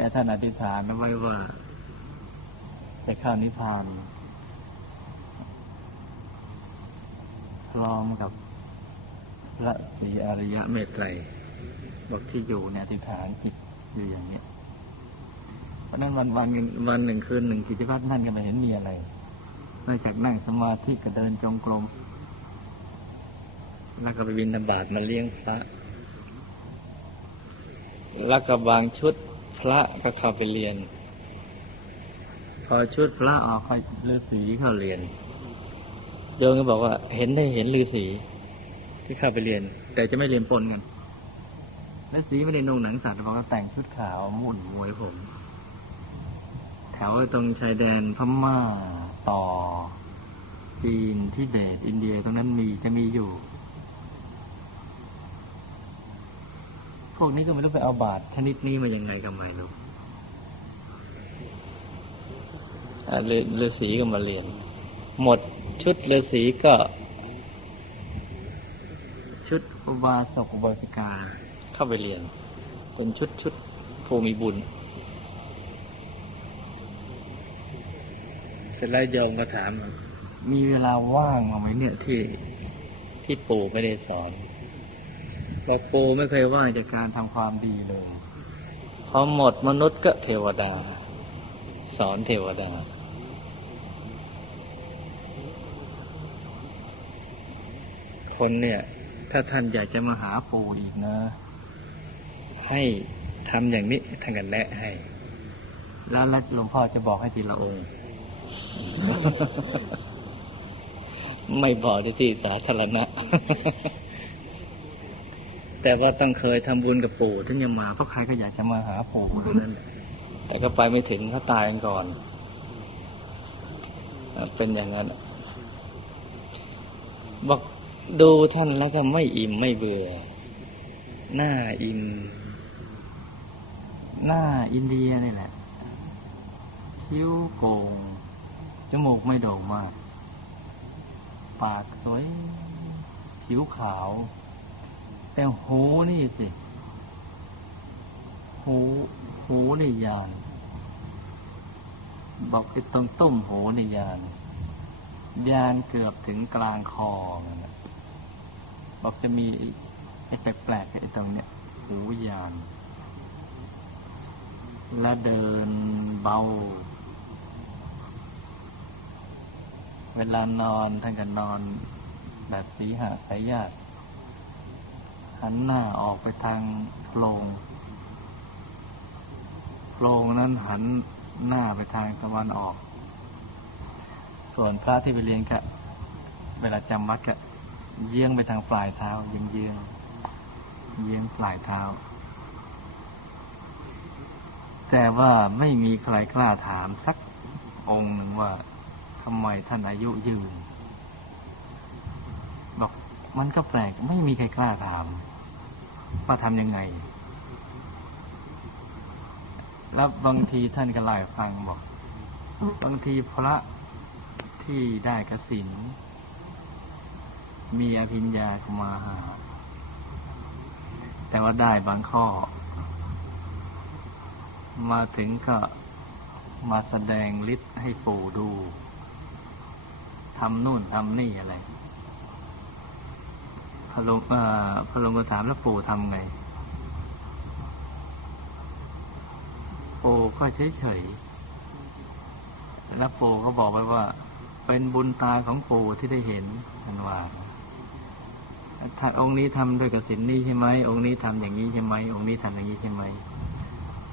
แต่ท่านอธิษฐานเอาไว้ว่าจะเข้านิพพานพร้อมกับพระศรีอริยะเมตไตรบอกที่อยู่เนี่ยอธิษฐานจิตอยู่อย่างเนี้ยเพราะนั้นวันวันวันหนึ่งคืนหนึ่งกิจวัตรนั่นก็ไม่เห็นมีอะไรนอกจากนั่งสมาธิกับเดินจงกรมแล้วก็ไปบินบาตมาเลี้ยงพระแล้วก็บางชุด พระก็เข้าไปเรียน พอชุดพระออกค่อยฤาษีเข้าเรียนโยมก็บอกว่า เห็นได้เห็นฤาษีที่เข้าไปเรียน แต่จะไม่เรียนปนกันฤาษีไม่ได้นุ่งหนังสัตว์บอกว่าแต่งชุดขาวมุ่นมวยผมแถวตรงชายแดนพม่าต่อจีนทิเบตอินเดียตรงนั้นมีจะมีอยู่ พวกนี้ก็ไม่รู้ไปเอาบาทชนิดนี้มายังไงก็ไม่รู้อ่าฤฤาษีก็มาเรียน หมดชุดฤาษีก็ ชุดอุบาสกอุบาสิกา เข้าไปเรียน เป็นชุดชุดผู้มีบุญ เสร็จแล้วโยมก็ถาม มีเวลาว่างมาไหมเนี่ยที่ที่ปู่ไม่ได้สอน บอกปูไม่เคยว่างจากการทำความดีเลยพอหมดมนุษย์ก็เทวดา สอนเทวดา คนเนี่ย ถ้าท่านอยากจะมาหาปูอีกนะ ให้ทำอย่างนี้ท่านกันแนะให้ แล้วแล้วหลวงพ่อจะบอกให้ทีละองค์ไม่บอกที่สาธารณะ แต่ว่าต้องเคยทำบุญกับปู่ถึงจะมาเพราะใครก็อยากจะมาหาปู่นั้นแหละแต่ก็ไปไม่ถึงเขาตายกันก่อน เป็นอย่างนั้นบอกดูท่านแล้วก็ไม่อิ่มไม่เบื่อ หน้าอิ่ม หน้าอินเดียนี่แหละคิ้วโกงจมูกไม่โด่งมาก ปากสวย ผิวขาว แต่หูนี่สิ หูหูนี่ยาน บอกคือตรงต้มหูนี่ยานยานเกือบถึงกลางคอนะบอกจะมีไอ้แปลกๆไอ้ตรงเนี้ยหูยาน แล้วเดินเบา เวลานอนท่านก็นอนแบบสีหาสายญาติ หันหน้าออกไปทางโพรงโพรงนั้นหันหน้าไปทางตะวันออก ส่วนพระที่ไปเรียนก็เวลาจำวัดก็เยื้องไปทางปลายเท้าเยื้องเยื้องเยื้องปลายเท้า แต่ว่าไม่มีใครกล้าถามสักองค์หนึ่งว่าทำไมท่านอายุยืนบอกมันก็แปลกไม่มีใครกล้าถาม ว่าทำยังไง แล้วบางทีท่านก็เล่าให้ฟังบอก บางทีพระที่ได้กสินมีอภิญญาก็มาหา แต่ว่าได้บางข้อ มาถึงก็มาแสดงฤทธิ์ให้ปู่ดูทำนู่นทำนี่อะไร ระลงพระลงมาถามแล้วปู่ทำไง ปู่ก็เฉยเฉยๆแล้วปู่ก็บอกไว้ว่า เป็นบุญตาของปู่ที่ได้เห็นท่านว่าถ้าองค์นี้ทำด้วยกสินนี้ใช่ไหมองค์นี้ทำอย่างนี้ใช่ไหมองค์นี้ทำอย่างนี้ใช่ไหม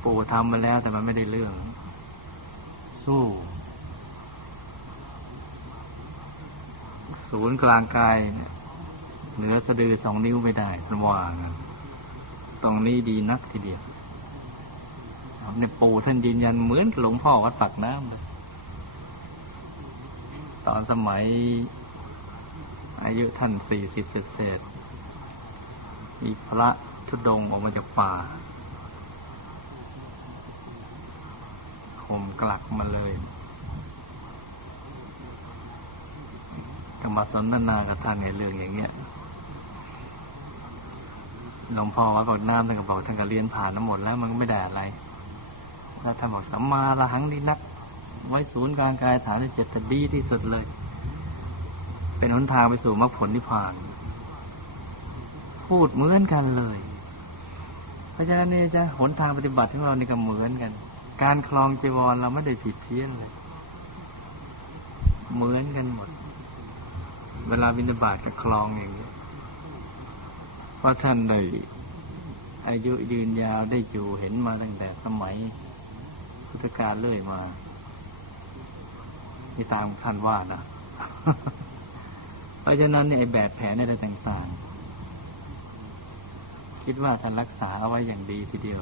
ปู่ทำมาแล้วแต่มันไม่ได้เรื่อง สู้ ศูนย์กลางกายเนี่ย เหนือสะดือสองนิ้วไม่ได้มันว่างตรงนี้ดีนักทีเดียวเนี่ยปู่ท่านยืนยันเหมือนหลวงพ่อวัดปักน้ำเลยตอนสมัย อายุท่านสี่สิบเศษมีพระทุดงค์ออกมาจากป่าผมกลักมาเลยก็มาสนทนากับท่านในเรื่องอย่างเงี้ย หลวงพ่อวัดปากน้ำท่านก็บอกท่านก็เรียนผ่านน้ำหมดแล้วมันก็ไม่ได้อะไรถ้าท่านบอกสัมมาระหังนี่นัก ไว้ศูนย์กลางกายฐานที่เจ็ดดีที่สุดเลย เป็นหนทางไปสู่มรรคผลนิพพาน พูดเหมือนกันเลย เพราะฉะนั้นนี่จะหนทางปฏิบัติของเรานี่ก็เหมือนกัน การคลองจีวรเราไม่ได้ผิดเพี้ยนเลย เหมือนกันหมด เวลาบิณฑบาตก็คลองอย่างนี้ เพราะท่านได้อายุยืนยาวได้อยู่เห็นมาตั้งแต่สมัยพุทธกาลเรื่อยมาที่ตามท่านว่านะเพราะฉะนั้นเนี่ยแบบแผนอะไรต่างๆ คิดว่าท่านรักษาเอาไว้อย่างดีทีเดียว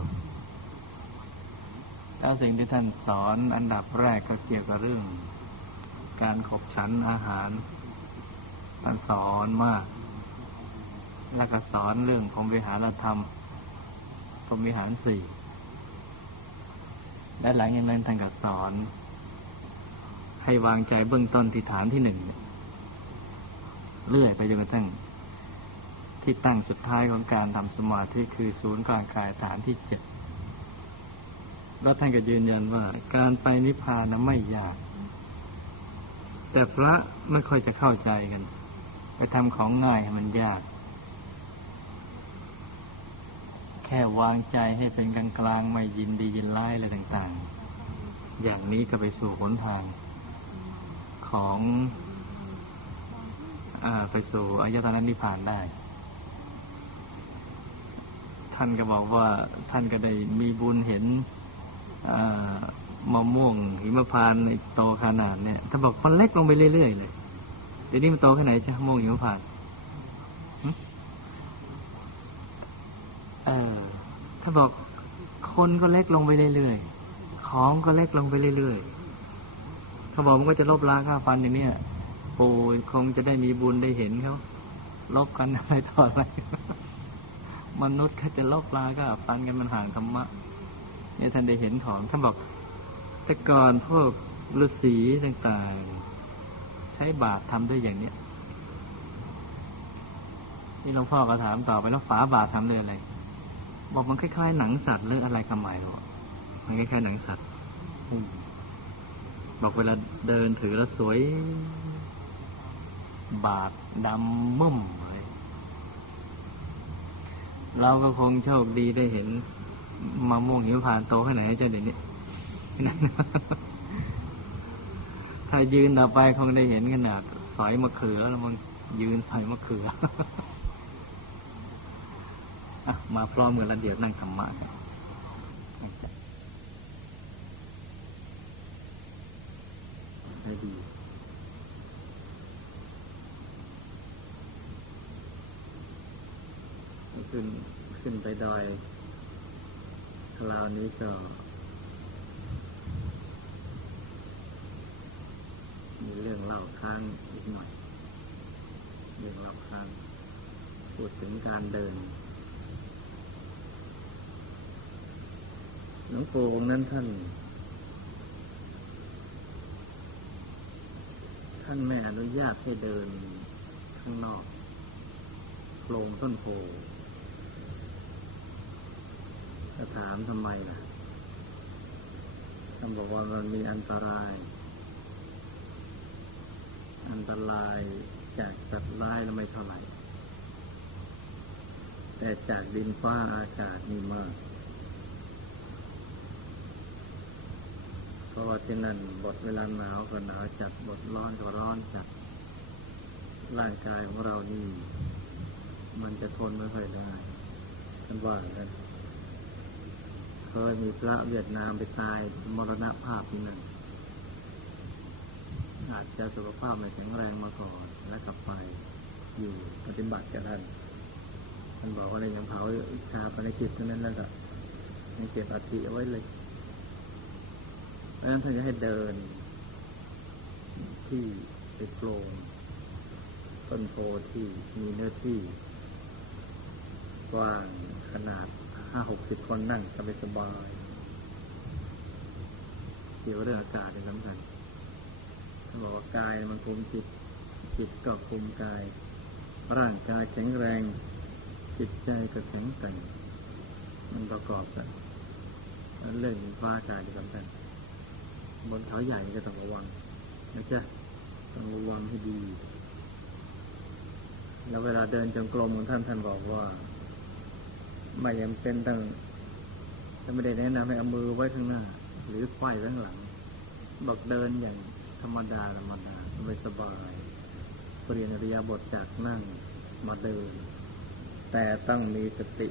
แล้วสิ่งที่ท่านสอนอันดับแรกก็เกี่ยวกับเรื่อง การขบฉันอาหารท่านสอนมาก แล้วก็สอนเรื่องพรหมวิหารธรรมพรหมวิหารสี่และหลังจากนั้นท่านก็สอน ให้วางใจเบื้องต้นที่ฐานที่หนึ่งเนี่ยเรื่อยไปจนกระทั่งที่ตั้งสุดท้ายของการทำสมาธิคือศูนย์กลางกายฐานที่เจ็ดแล้วท่านก็ยืนยันว่า การไปนิพพานนะไม่ยาก แต่พระไม่ค่อยจะเข้าใจกัน ไปทำของง่ายให้มันยาก แค่วางใจให้เป็นกลางกลางๆไม่ยินดียินร้ายอะไรต่าง ๆ อย่างนี้ก็ไปสู่หนทางของอไปสู่อายตนะนิพพานได้ ท่านก็บอกว่าท่านก็ได้มีบุญเห็นมะม่วงหิมพานต์ในโตขนาดเนี่ยท่านบอกมันเล็กลงไปเรื่อยๆเลยเดี๋ยวนี้มันโตแค่ไหนจ้ะมะม่วงหิมพานต์ เออท่านบอกคนก็เล็กลงไปเรื่อยๆ ของก็เล็กลงไปเรื่อยๆ ถ้าบอกมันก็จะลบล้างค่าฟันอย่างเนี้ยโอ้ยคงจะได้มีบุญได้เห็นเขาลบกันอะไรต่ออะไร มนุษย์ก็จะลบล้าก็ฟันกันมันห่างธรรมะเนี่ยท่านได้เห็นของท่านบอกแต่ก่อนพวกฤาษีต่างๆ ใช้บาตรทำด้วยอย่างเนี้ยที่หลวงพ่อก็ถามต่อไปแล้วฝาบาตรทำด้วยอะไร บอกมันคล้ายๆหนังสัตว์หรืออะไรกำหมายบอกมันคล้ายๆหนังสัตว์อบอกเวลาเดินถือแล้วสวย บาทดำมึ่มเลยเราก็คงโชคดีได้เห็นมะม่วงหิมพานโตแค่ไหนเจ้าเดี๋ยวนี้ถ้ายืนต่อไปคงได้เห็นขนาดสอยมะเขือแล้วมันยืนใส่มะเขืออะ มาพร้อมกันแล้วเดี๋ยวนั่งธรรมะกันให้ดีขึ้นขึ้นไปดอยคราวนี้ก็มีเรื่องเล่าค้างอีกหน่อย เรื่องเล่าค้างพูดถึงการเดิน ลวงปู่องค์นั้นท่าน ท่านไม่อนุญาตให้เดินข้างนอกโครงต้นโพจะถามทำไมล่ะท่านบอกว่ามันมีอันตราย อันตรายจากสัตว์ร้ายแล้วไม่เท่าไหร่ แต่จากดินฟ้าอากาศนี่มาก เพ ราะว่าที่นั่นบทเวลาหนาวก็หนาวจัดบทร้อนก็ร้อนจัด ร่างกายของเรานี่ มันจะทนไม่ค่อยได้ท่านว่ากันเคยมีพระเวียดนามไปตายมรณภาพที่นั่นอาจจะสุขภาพไม่แข็งแรงมาก่อนแล้วกลับไปอยู่ปฏิบัติกับท่านท่านบอกว่าได้ยังเผาชาปนกิจเท่านั้นแล้วก็ยังเก็บอัฐิเอาไว้เลย ราะฉะนั้นท่านจะให้เดิน ที่เป็นโปรงต้นโพที่มีเนื้อที่กว้างขนาดห้าหกสิบคนนั่งสบายสบายเกี่ยวเรื่องอากาศเป็นสำคัญท่าบอกว่ากายมันคุมจิต จิตก็คุมกาย ร่างกายแข็งแรง จิตใจก็แข็งแกร่งมันประกอบกันเรื่องฟ้าอากาศที่สำคัญ บนเขาใหญ่ก็ต้องระวังนะจ๊ะต้องระวังให้ดี แล้วเวลาเดินจงกรมของท่านท่านบอกว่าไม่จำเป็นต้องจะไม่ได้แนะนำให้เอามือไว้ข้างหน้า หรือไขว้ไว้ข้างหลัง บอกเดินอย่างธรรมดาธรรมดาสบายสบายเปลี่ยนอริยบทจากนั่งมาเดิน แต่ต้องมีสติ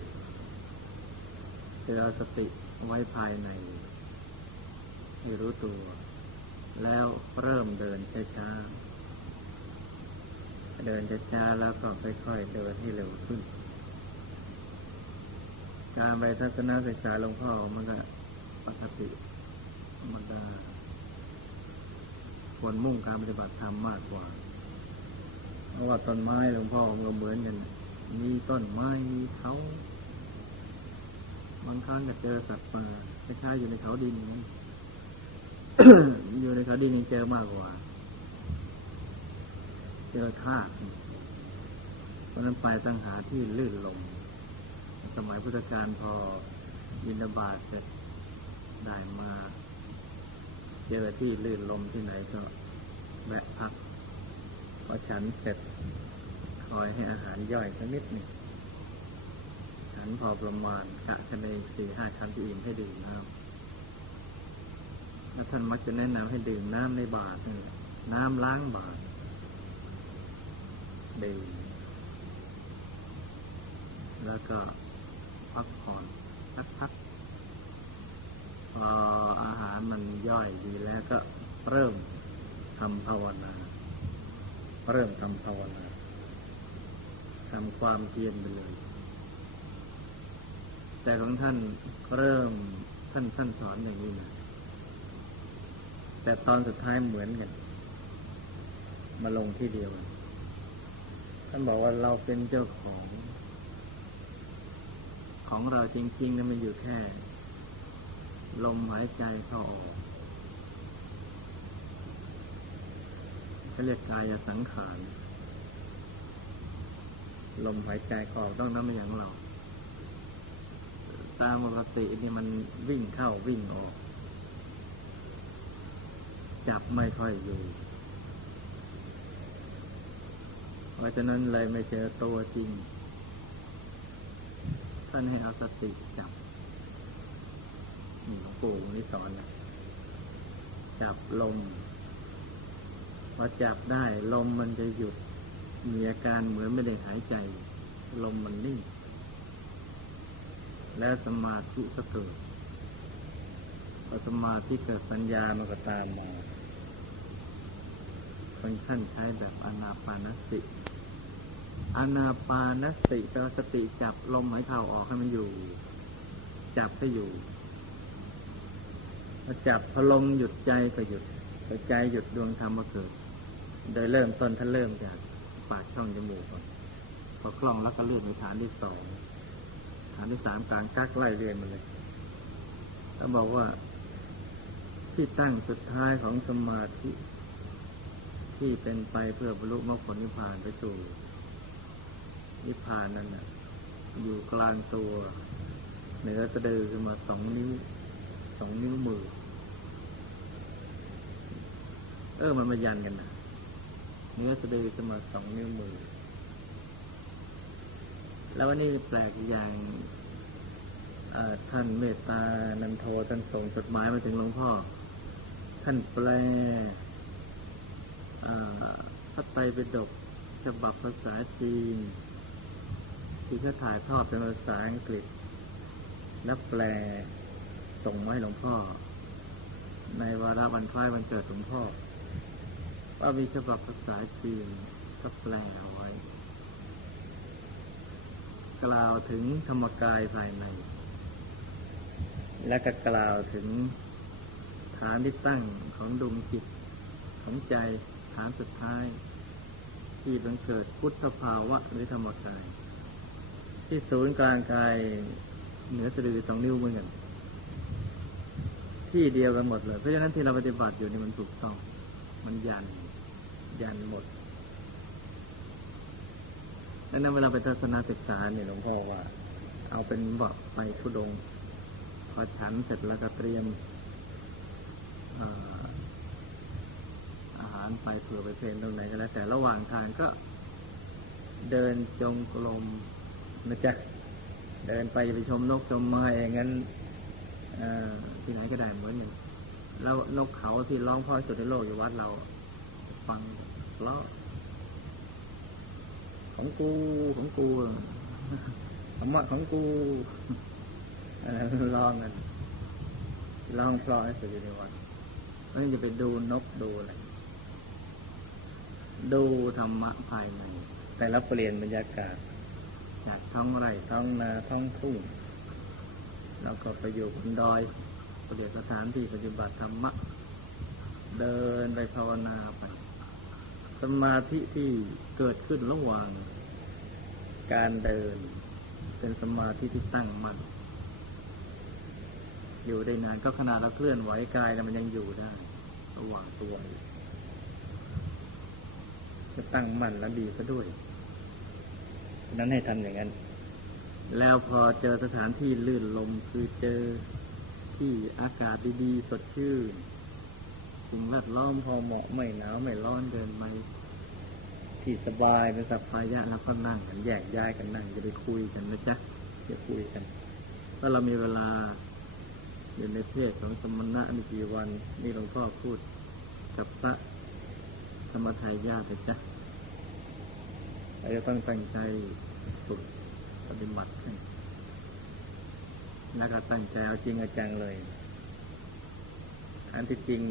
คือเอาสติไว้ภายใน ให้รู้ตัว แล้วเริ่มเดินช้าๆเดินช้าๆแล้วก็ค่อยๆเดินให้เร็วขึ้น การไปทัศนศึกษาหลวงพ่อมันก็ปกติธรรมดาควรมุ่งการปฏิบัติธรรมมากกว่า เพราะว่าต้นไม้หลวงพ่อมันก็เหมือนกัน มีต้นไม้มีเขาบางครั้งก็เจอสัตว์ป่าคล้ายๆอยู่ในเขาดินนั้น อยู่ในเขาดินยังเจอมากกว่า เจอทากเพราะนั้นไปตั้งหาที่ลื่นลมสมัยพุทธกาลพอบินบาตเสร็จได้มา เจอที่ลื่นลมที่ไหนก็แวะพักพอฉันเสร็จคอยให้อาหารย่อยสักนิดหนึ่งฉันพอประมาณกะกันนสี่ห้าคำที่อิ่มให้ดื่มน้ำแล้ว ท่านมักจะแนะนำให้ดื่มน้ำในบาตรนี่น้ำล้างบาตรดื่มแล้วก็พักผ่อนพักๆพออาหารมันย่อยดีแล้วก็เริ่มทำภาวนา เริ่มทำภาวนาทำความเพียรไปเลย แต่ของท่านเริ่มท่านท่านสอนอย่างนี้นะ แต่ตอนสุดท้ายเหมือนกัน มาลงที่เดียวกันท่านบอกว่าเราเป็นเจ้าของ ของเราจริงๆนะมันอยู่แค่ ลมหายใจเข้าออกเขาเรียกกายสังขารลมหายใจเข้าออกต้องนั้นเป็นอย่างเรา ตามปกตินี่มันวิ่งเข้าวิ่งออก จับไม่ค่อยอยู่ เพราะฉะนั้นเลยไม่เจอตัวจริง ท่านให้เอาสติจับนี่หลวงปู่นี่สอนนะจับลมพอจับได้ลมมันจะหยุด มีอาการเหมือนไม่ได้หายใจ ลมมันนิ่ง แล้วสมาธิก็เกิดพอสมาธิเกิดปัญญามันก็ตามมา ฟังก์ชันใช้แบบอนาปานสติอนาปานสติก็สติจับลมหายใจออกให้มันอยู่ จับให้อยู่จับพลมหยุดใจก็หยุดใจหยุดดวงธรรมก็เกิด โดยเริ่มต้นท่านเริ่มจากปากช่องจมูกก่อนพอคล่องแล้วก็เลื่อนไปฐานที่สองฐานที่สามกลางกักไล่เรียนมาเลยเขาบอกว่าที่ตั้งสุดท้ายของสมาธิ ที่เป็นไปเพื่อบรรลุมรรคผลนิพพานไปสู่นิพพานนั้นนะอยู่กลางตัวเหนือสะดือขึ้นมาสองนิ้วสองนิ้วมือ เออมันมายันกันนะเนื้อสะดือขึ้นมาสองนิ้วมือ แล้ววันนี้แปลกอย่างท่านเมตตานันโทท่านส่งจดหมายมาถึงหลวงพ่อ ท่านแปล พระไตรปิฎกฉบับภาษาจีน ที่เขาถ่ายทอดเป็นภาษาอังกฤษ แล้วแปลส่งมาให้หลวงพ่อ ในวาระวันคล้ายวันเกิดหลวงพ่อว่ามีฉบับภาษาจีนก็แปลเอาไว้ กล่าวถึงธรรมกายภายใน และก็กล่าวถึงฐานที่ตั้งของดวงจิตของใจ ฐานสุดท้าย ที่บังเกิดพุทธภาวะหรือธรรมกาย ที่ศูนย์กลางกายเหนือสะดือสองนิ้วเหมือนกันที่เดียวกันหมดเลย เพราะฉะนั้นที่เราปฏิบัติอยู่นี่มันถูกต้อง มันยัน ยันหมดดังนั้นเวลาไปทัศนศึกษาเนี่ยหลวงพ่อว่า เอาเป็นแบบไปทุดง พอฉันเสร็จแล้วก็เตรียมอ่ออาหารไปเผื่อไปเพลนตรงไหนก็แล้ว แต่ระหว่างทางก็ เดินจงกรมนะจ๊ะเดินไปไปชมนกชมไม้อย่างนั้นที่ไหนก็ได้เหมือนกันแล้วนกเขาที่ร้องพ่อสุดในโลกอยู่วัดเรา ฟังเพราะของกูของกูธรรมะของกูอะไรร้องกันร้องพราะให้สุดอยู่ในวัดแล้วจะไปดูนกดูอะไร ดูธรรมะภายในแต่ละเปลี่ยนบรรยากาศ จากท้องไร่ท้องนาท้องทุ่งแล้วก็ไปอยู่บนดอยเปลี่ยนสถานที่ปฏิบัติธรรมะ เดินไปภาวนาไปสมาธิที่เกิดขึ้นระหว่างการเดิน เป็นสมาธิที่ตั้งมั่นอยู่ได้นานก็ขนาดเราเคลื่อนไหวกายนะมันยังอยู่ได้ระหว่างตัวอยู่ จะตั้งมั่นและดีซะด้วยฉะนั้นให้ทำอย่างนั้น แล้วพอเจอสถานที่ลื่นลมคือเจอที่อากาศดีๆสดชื่นสิ่งแวดล้อมพอเหมาะไม่หนาวไม่ร้อนเดินไปที่สบายเป็นสัพพายะแล้วก็นั่งกันแยกย้ายกันนั่งจะไปคุยกันนะจ๊ะจะคุยกันถ้าเรามีเวลาอยู่ในเพศของสมณะมีกี่วันนี่หลวงพ่อพูดกับพระ ธรรมทายาทนะจ๊ะเราจะต้องตั้งใจฝึกปฏิบัติให้แล้วก็ตั้งใจเอาจริงเอาจังเลย อันที่จริง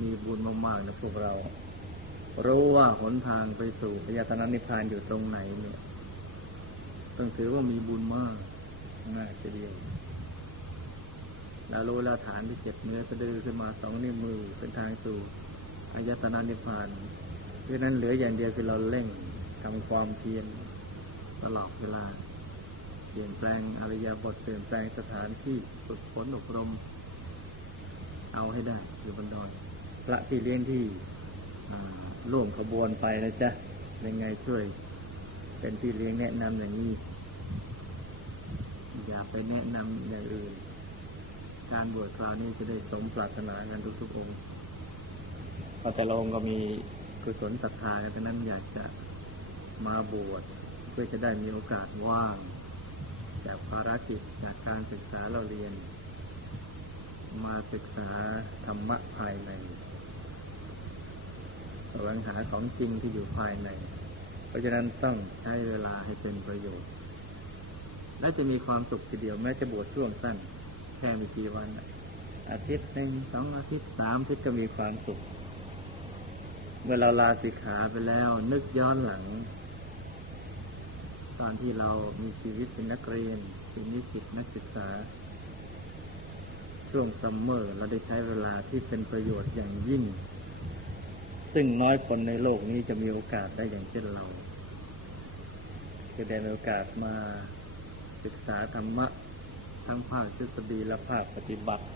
มีบุญมากๆนะพวกเรา รู้ว่าหนทางไปสู่พยาตนานิพพานอยู่ตรงไหนเนี่ย ต้องถือว่ามีบุญมากมากทีเดียวแล้วรู้แล้วฐานที่เจ็ดเนื้อสะดือขึ้นมาสองนิ้วมือเป็นทางสู่ อายตนานิพพานเพราะนั้นเหลืออย่างเดียวคือเราเร่งทำความเพียรตลอดเวลา เปลี่ยนแปลงอริยบทเปลี่ยนแปลงสถานที่ฝึกฝนอบรม เอาให้ได้อยู่บนดอยพระพี่เลี้ยงที่ร่วมขบวนไปนะจ๊ะยังไงช่วย เป็นพี่เลี้ยงแนะนำอย่างนี้ อย่าไปแนะนำอย่างอื่น การบวชคราวนี้จะได้สมปรารถนากันทุกๆองค์ เพราะแต่ละองค์ก็มีกุศลศรัทธากังนั้นอยากจะมาบวชเพื่อจะได้มีโอกาสว่าง จากภารกิจจากการศึกษาเราเรียน มาศึกษาธรรมะภายในแสวงหาของจริงที่อยู่ภายใน เพราะฉะนั้นต้องใช้เวลาให้เป็นประโยชน์ และจะมีความสุขทีเดียวแม้จะบวชช่วงสั้น แค่ไม่กี่วัน อาทิตย์หนึ่งสองอาทิตย์สามอาทิตย์ก็มีความสุข เมื่อเราลาสิกขาไปแล้ว นึกย้อนหลัง ตอนที่เรามีชีวิตเป็นนักเรียนเป็นนิสิตนักศึกษา ช่วงซัมเมอร์เราได้ใช้เวลาที่เป็นประโยชน์อย่างยิ่ง ซึ่งน้อยคนในโลกนี้จะมีโอกาสได้อย่างเช่นเราจะได้มีโอกาสมาศึกษาธรรมะทั้งภาคทฤษฎีและภาคปฏิบัติ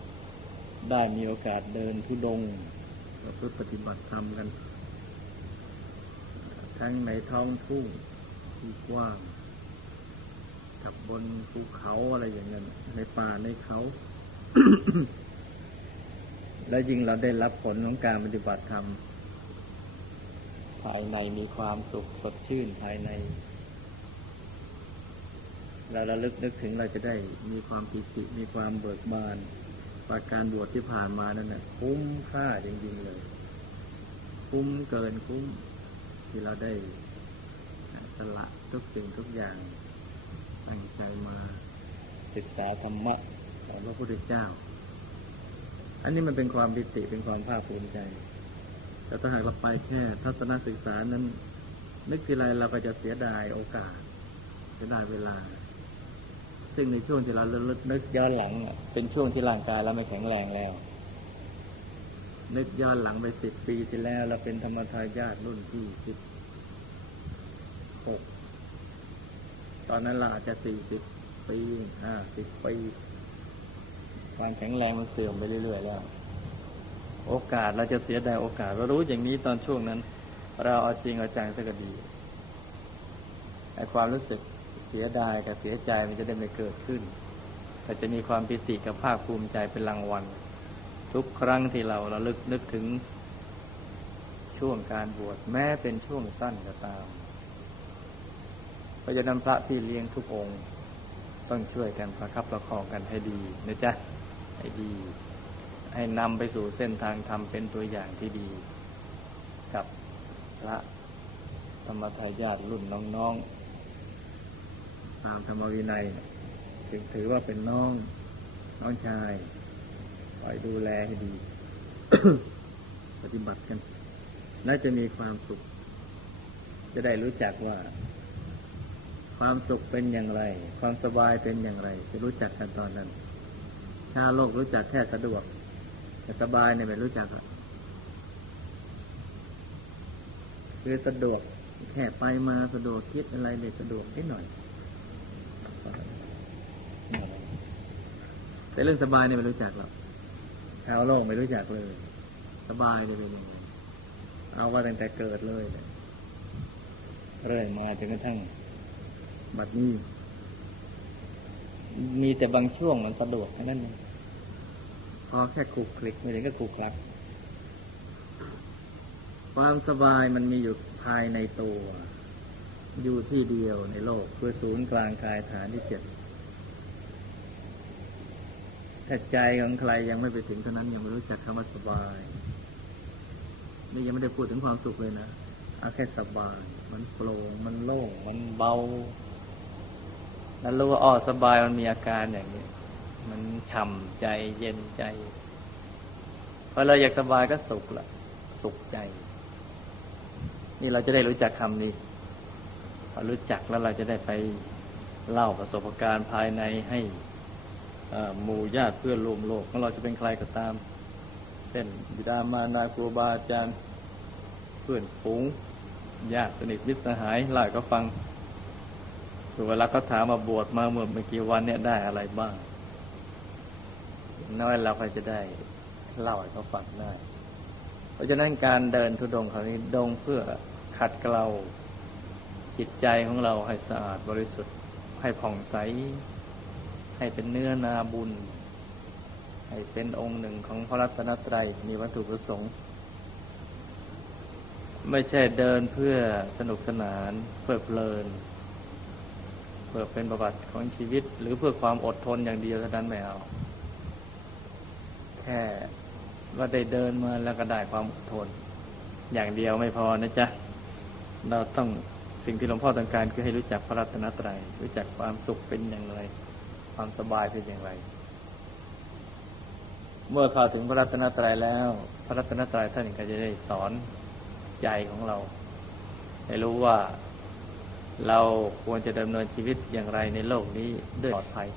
ได้มีโอกาสเดินทุดงค์ประพฤติปฏิบัติธรรมกัน ทั้งในท้องทุ่งที่กว้าง กับบนภูเขาอะไรอย่างนั้น ในป่าในเขา และยิ่งเราได้รับผลของการปฏิบัติธรรม ภายในมีความสุขสดชื่นภายในเราระลึกนึกถึงเราจะได้มีความปิติมีความเบิกบานว่าการบวชที่ผ่านมานั้นนะคุ้มค่าจริงๆเลย คุ้มเกินคุ้ม ที่เราได้สละทุกสิ่งทุกอย่าง ตั้งใจมาศึกษาธรรมะของพระพุทธเจ้า อันนี้มันเป็นความปิติเป็นความภาคภูมิใจ แต่ถ้าหากเราไปแค่ทัศนศึกษานั้น นึกทีไรเราก็จะเสียดายโอกาสเสียดายเวลา ซึ่งในช่วงที่เราเลึกนึกย้อนหลัง เป็นช่วงที่ร่างกายเราไม่แข็งแรงแล้ว นึกย้อนหลังไปสิบปีที่แล้วเราเป็นธรรมทายาทรุ่นที่สิบหกตอนนั้นเราอาจจะสี่สิบปีห้าสิบปีความแข็งแรงมันเสื่อมไปเรื่อยๆแล้ว โอกาสเราจะเสียดายโอกาสเรารู้อย่างนี้ตอนช่วงนั้น เราเอาจริงเอาจังสักดีไอ้ความรู้สึกเสียดายกับเสียใจมันจะได้ไม่เกิดขึ้นแต่จะมีความปิติกับภาคภูมิใจเป็นรางวัล ทุกครั้งที่เราระลึกนึกถึงช่วงการบวชแม้เป็นช่วงสั้นก็ตามพระฉะนั้นพระที่เลี้ยงทุกองค์ ต้องช่วยกันประคับประคองกันให้ดีนะจ๊ะให้ดี ให้นำไปสู่เส้นทางธรรมเป็นตัวอย่างที่ดี กับพระธรรมทายาทรุ่นน้องๆตามธรรมวินัย จึงถือว่าเป็นน้องน้องชาย อยดูแลให้ดี ปฏิบัติกัน และจะมีความสุข จะได้รู้จักว่า ความสุขเป็นอย่างไร ความสบายเป็นอย่างไร จะรู้จักกันตอนนั้นชาโลกรู้จักแค่สะดวกแต่สบายเนี่ยไม่รู้จักอะคือสะดวกแค่ไปมาสะดวกคิดอะไรเนี่ยสะดวกนิดหน่อย แต่เรื่องสบายเนี่ยไม่รู้จักหรอก ชาวโลกไม่รู้จักเลย สบายเนี่ยเป็นยังไงเอาว่าตั้งแต่เกิดเลยเนี่ยเรื่อยมาจนกระทั่งบัดนี้ มีแต่บางช่วงมันสะดวกแค่นั้นเองพอแค่คลุกคลิกไม่ถึงก็คลุกคลัก ความสบายมันมีอยู่ภายในตัว อยู่ที่เดียวในโลกคือศูนย์กลางกายฐานที่เจ็ด แต่ใจของใครยังไม่ไปถึงเท่านั้นยังไม่รู้จักคำว่าสบาย นี่ยังไม่ได้พูดถึงความสุขเลยนะเอาแค่สบาย มันโปร่งมันโล่งมันเบาแล้วรู้ว่าอ๋อสบายมันมีอาการอย่างนี้ มันฉ่ำใจเย็นใจพอเราอยากสบายก็สุขละสุขใจ นี่เราจะได้รู้จักคำนี้พอรู้จักแล้วเราจะได้ไปเล่าประสบการณ์ภายในให้ หมู่ญาติเพื่อนรวมโลกของเราจะเป็นใครก็ตามเช่นบิดามารดาครูบาอาจารย์เพื่อนฝูงญาติสนิทมิตรสหายเล่าก็ฟังเวลาเขาถามมาบวชมาเมื่อไม่กี่วันเนี่ยได้อะไรบ้างน้อยเราก็จะได้เล่าให้เขาฟังได้ เพราะฉะนั้นการเดินทุดงคราวนี้ดงเพื่อขัดเกลาจิตใจของเราให้สะอาดบริสุทธิ์ให้ผ่องใส ให้เป็นเนื้อนาบุญ ให้เป็นองค์หนึ่งของพระรัตนตรัยมีวัตถุประสงค์ ไม่ใช่เดินเพื่อสนุกสนานเพื่อเพลิน เพื่อเป็นประวัติของชีวิต หรือเพื่อความอดทนอย่างเดียวเท่านั้นไม่เอา แค่ว่าได้เดินมาแล้วก็ได้ความอดทน อย่างเดียวไม่พอนะจ๊ะ เราต้องสิ่งที่หลวงพ่อต้องการคือให้รู้จักพระรัตนตรัยรู้จักความสุขเป็นอย่างไร ความสบายเป็นอย่างไร เมื่อเข้าถึงพระรัตนตรัยแล้ว พระรัตนตรัยท่านก็จะได้สอนใจของเรา ให้รู้ว่าเราควรจะดำเนินชีวิตอย่างไรในโลกนี้ด้วยปลอดภัย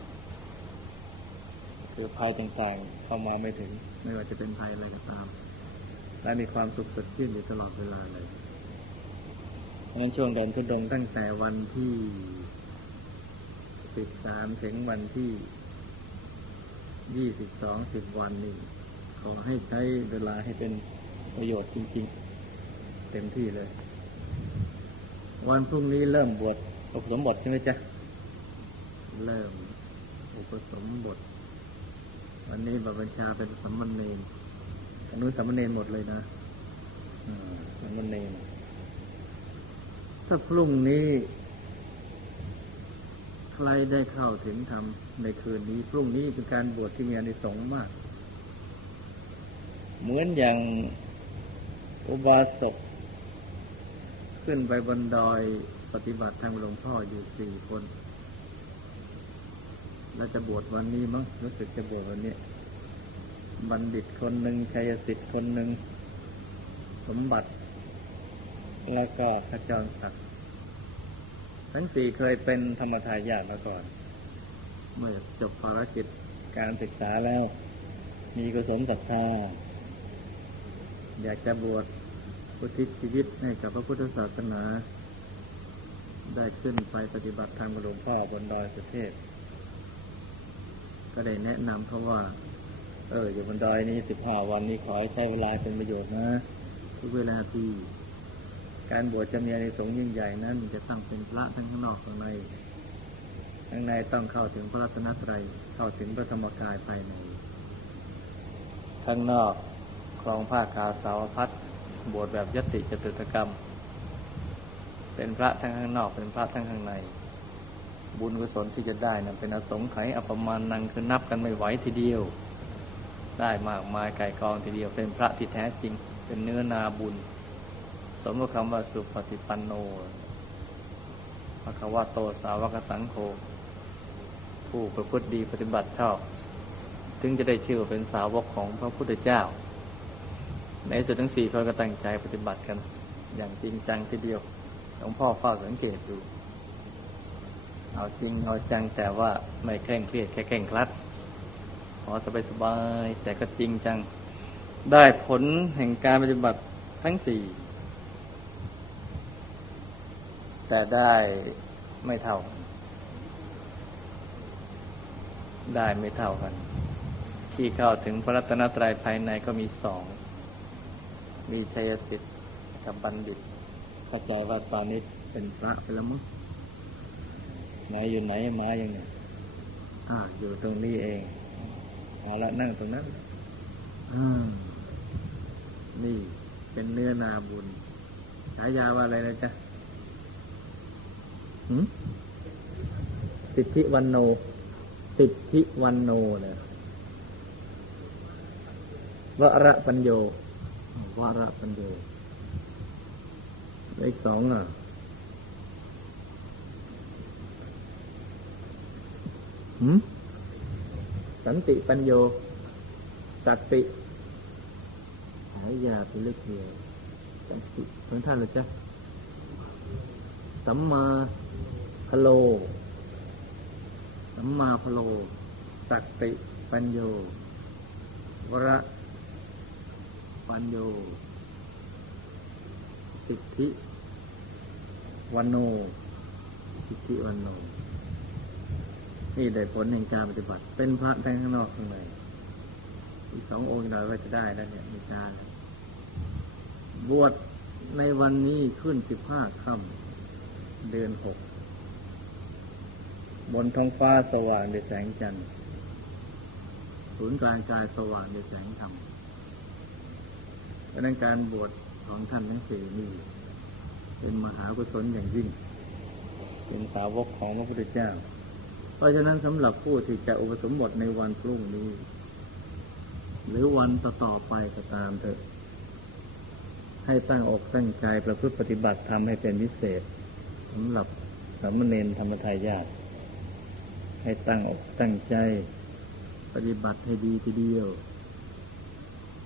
คือภัยต่างๆเข้ามาไม่ถึง ไม่ว่าจะเป็นภัยอะไรก็ตาม และมีความสุขสดชื่นอยู่ตลอดเวลาเลยเพราะนั้นช่วงเดินทุดงตั้งแต่วันที่ สิบสามถึงวันที่ยี่สิบสองสิบวันนี้ขอให้ใช้เวลาให้เป็นประโยชน์จริง ๆ เต็มที่เลย วันพรุ่งนี้เริ่มบวชอุปสมบทใช่ไหมจ๊ะ เริ่มอุปสมบท วันนี้บัพบัญชาเป็นสัมมณเนรอนุสัมมณเนรหมดเลยนะสัมมณเนรถ้าพรุ่งนี้ ใครได้เข้าถึงธรรมในคืนนี้ พรุ่งนี้เป็นการบวชที่มีอานิสงส์มาก เหมือนอย่างอุบาสกขึ้นไปบนดอยปฏิบัติทางหลวงพ่ออยู่สี่คนเราจะบวชวันนี้มั้งรู้สึกจะบวชวันนี้ บัณฑิตคนหนึ่งชัยสิทธิ์คนหนึ่ง สมบัติ แล้วก็พระจรศักดิ์ ทั้งสี่เคยเป็นธรรมทายาทมาก่อน เมื่อจบภารกิจการศึกษาแล้ว มีกุศลศรัทธา อยากจะบวชพุทธิชีวิตให้กับพระพุทธศาสนา ได้ขึ้นไปปฏิบัติธรรมกับหลวงพ่อบนดอยสุเทพ ก็ได้แนะนำเขาว่า เออ อยู่บนดอยนี้สิบห้าวันนี้ขอให้ใช้เวลาเป็นประโยชน์นะ ทุกเวลาที่ การบวชจะมีอานิสงส์ยิ่งใหญ่นั้น จะตั้งเป็นพระทั้งข้างนอกข้างในข้างในต้องเข้าถึงพระรัตนตรัยเข้าถึงพระธรรมกายภายใน ข้างนอกคลองผ้ากาสาวพัดบวชแบบยติจตุตกรรม เป็นพระทั้งข้างนอก เป็นพระทั้งข้างใน บุญกุศลที่จะได้นะเป็นอสงไขยอปมาณนังคือนับกันไม่ไหวทีเดียว ได้มากมายไก่กองทีเดียวเป็นพระที่แท้จริง เป็นเนื้อนาบุญ มกับคำว่าสุปฏิปันโนภะควะโตสาวกสังโฆ ผู้ประพฤติดีปฏิบัติชอบ ถึงจะได้ชื่อเป็นสาวกของพระพุทธเจ้า ในสุดทั้งสี่เขาก็ตั้งใจปฏิบัติกัน อย่างจริงจังทีเดียว หลวงพ่อเฝ้าสังเกตดู เอาจริงเอาจังแต่ว่าไม่เคร่งเครียดแค่เคร่งครัดพอสบายสบายแต่ก็จริงจัง ได้ผลแห่งการปฏิบัติทั้งสี่ แต่ได้ไม่เท่า ได้ไม่เท่ากัน ที่เข้าถึงพระรัตนตรัยภายในก็มีสอง มีชัยสิทธิ์กับบัณฑิตเข้าใจว่าตอนนี้เป็นพระไปแล้วมั้งไหนอยู่ไหนมาอย่างเนี้ยอ่า อยู่ตรงนี้เองเอาละนั่งตรงนั้นอ่านี่เป็นเนื้อนาบุญฉายาว่าอะไรนะจ๊ะ สิทธิวันโน สิทธิวันโนเนี่ยวระปัญโยวระปัญโยเลขสองอะหืมสันติปัญโย สัตติหายาเป็นเลขเดียวสันติเหมือนท่านเลยจ้ะสัมมา พโล สัมมาพโลสัตติปัญโยวระปัญโยสิทธิวันโนสิทธิวันโน นี่ได้ผลแห่งการปฏิบัติ เป็นพระทั้งข้างนอกข้างในอีกสององค์เราก็จะได้แล้วเนี่ยมีการบวชในวันนี้ขึ้นสิบห้าค่ำเดือนหก บนท้องฟ้าสว่างด้วยแสงจันทร์ศูนย์กลางกายสว่างด้วยแสงธรรมดังนั้นการบวชของท่านทั้งสี่นี่เป็นมหากุศลอย่างยิ่ง เป็นสาวกของพระพุทธเจ้า เพราะฉะนั้นสำหรับผู้ที่จะอุปสมบทในวันพรุ่งนี้ หรือวันต่อไปก็ตามเถอะ ให้ตั้งอกตั้งใจประพฤติปฏิบัติทำให้เป็นพิเศษสำหรับสามเณรธรรมทายาท ให้ตั้งอกตั้งใจ ปฏิบัติให้ดีทีเดียว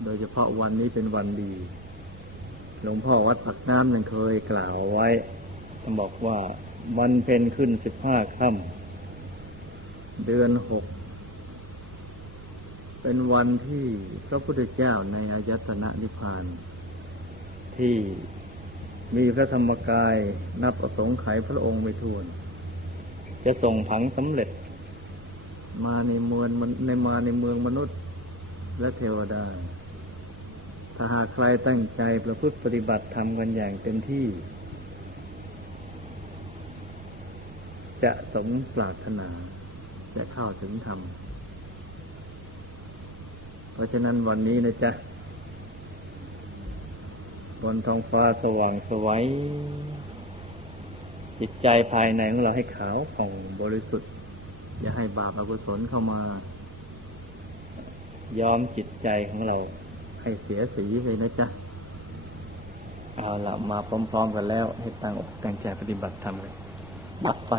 โดยเฉพาะวันนี้เป็นวันดี หลวงพ่อวัดผักน้ำยังเคยกล่าวไว้บอกว่าวันเพ็ญขึ้นสิบห้าค่ำเดือนหก เป็นวันที่พระพุทธเจ้าในอายตนะนิพพาน ที่มีพระธรรมกายนับอสงไขยพระองค์ไม่ทวน จะส่งผังสำเร็จ มาในเมืองในมาในเมืองมนุษย์ และเทวดา ถ้าหากใครตั้งใจประพฤติปฏิบัติทำกันอย่างเต็มที่ จะสมปรารถนา จะเข้าถึงธรรม เพราะฉะนั้นวันนี้นะจ๊ะบนท้องฟ้าสว่างสวยจิตใจภายในของเราให้ขาวผ่องบริสุทธิ์ อย่าให้บาปอกุศลเข้ามา ย้อมจิตใจของเรา ให้เสียสีเลยนะจ๊ะ เอาละมาพร้อม ๆ กันแล้ว ให้ตั้งอกตั้งใจปฏิบัติธรรมเลยดับไฟ